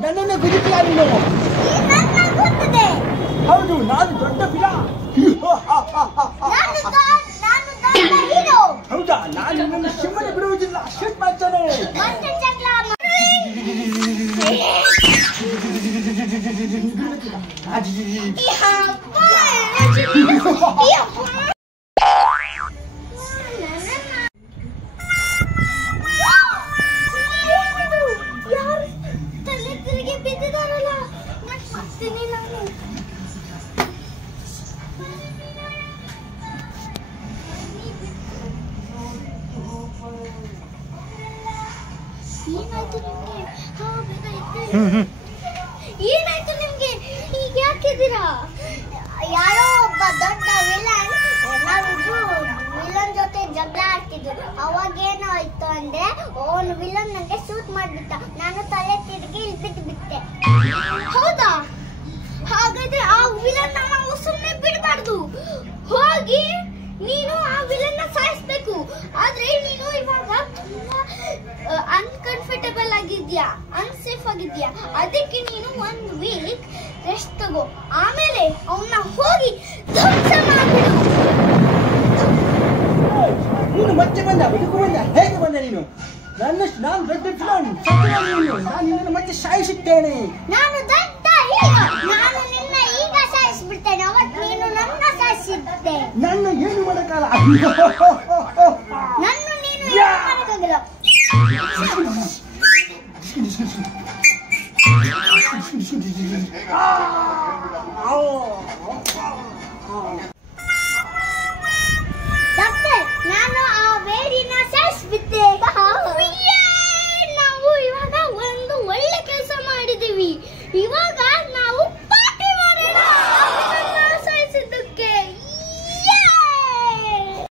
ನನ್ನನ್ನು ಗುರುತಿಯ ನೀನು ಹೌದು ನಾನು ದೊಡ್ಡ ಪಿಲ ಹೌದಾ ನಾನು ನಿನ್ನನ್ನು ಸುಮ್ಮನೆ ಬಿಡುವುದಿಲ್ಲ ಶೂಟ್ ಮಾಡ್ತಾನೆ ಏನಾಯ್ತು ನಿಮ್ಗೆ ಈಗ ಯಾಕಿದ್ದೀರಾ ಯಾರೋ ಒಬ್ಬ ದೊಡ್ಡ ವಿಲನ್ ನಾವಿಬ್ರು ವಿಲನ್ ಜೊತೆ ಜಗಳ ಆಡ್ತಿದ್ರು ಅವಾಗ ಏನಾಯ್ತು ಅಂದ್ರೆ ಅವನು ವಿಲನ್ ನಂಗೆ ಶೂಟ್ ಮಾಡ್ಬಿಟ್ಟ ನಾನು ತಲೆ ತಿರುಗಿ ಇಲ್ಲಿ ಬಿದ್ದು ಬಿಟ್ಟೆ ಹೌದಾ ಹಾಗಾದ್ರೆ ಆ ವಿಲನ್ ನಾವು ಸುಮ್ಮನೆ ಬಿಡಬಾರ್ದು ಹೋಗಿ ನೀನು ಆ ವಿಲನ್ ಸಾಯಿಸ್ಬೇಕು ಆದ್ರೆ ನೀನು ಇವಾಗ ತುಂಬಾ ಅನ್ಕಂಫರ್ಟಬಲ್ ಆಗಿದ್ಯಾ ಅನ್ಸೇಫ್ ಆಗಿದ್ಯಾ ಅದಕ್ಕೆ ನೀನು 1 ವೀಕ್ ರೆಸ್ಟ್ ತಗೋ ಆಮೇಲೆ ಅವನ್ನ ಹೋಗಿ ಧ್ವಂಸ ಮಾಡ್ಬಿಡು ನೀನು ಮತ್ತೆ ಬಂದ ಬದುಕು ಬಂದ ಹೇಗೆ ಬಂದ ನೀನು ನಾನು ದೊಡ್ಡ ಫಿಲಂ ನಾನು ನಿನ್ನನ್ನು ಮತ್ತೆ ಸಾಯಿಸುತ್ತೇನೆ ನಾನು ದೊಡ್ಡ ಹೀರೋ ನಾನು ನಿನ್ನ ಈಗ ಸಾಯಿಸ್ಬಿಡ್ತೇನೆ ಅವತ್ತು ನೀನು ನನ್ನ ಸಾಯಿಸಿದ್ದೆ ನನ್ನ ಏನು ಮಾಡಕ್ಕಾಗಲ್ಲ ನನ್ನ ನೀನು ಏನು ಮಾಡಕ್ಕಾಗಲ್ಲ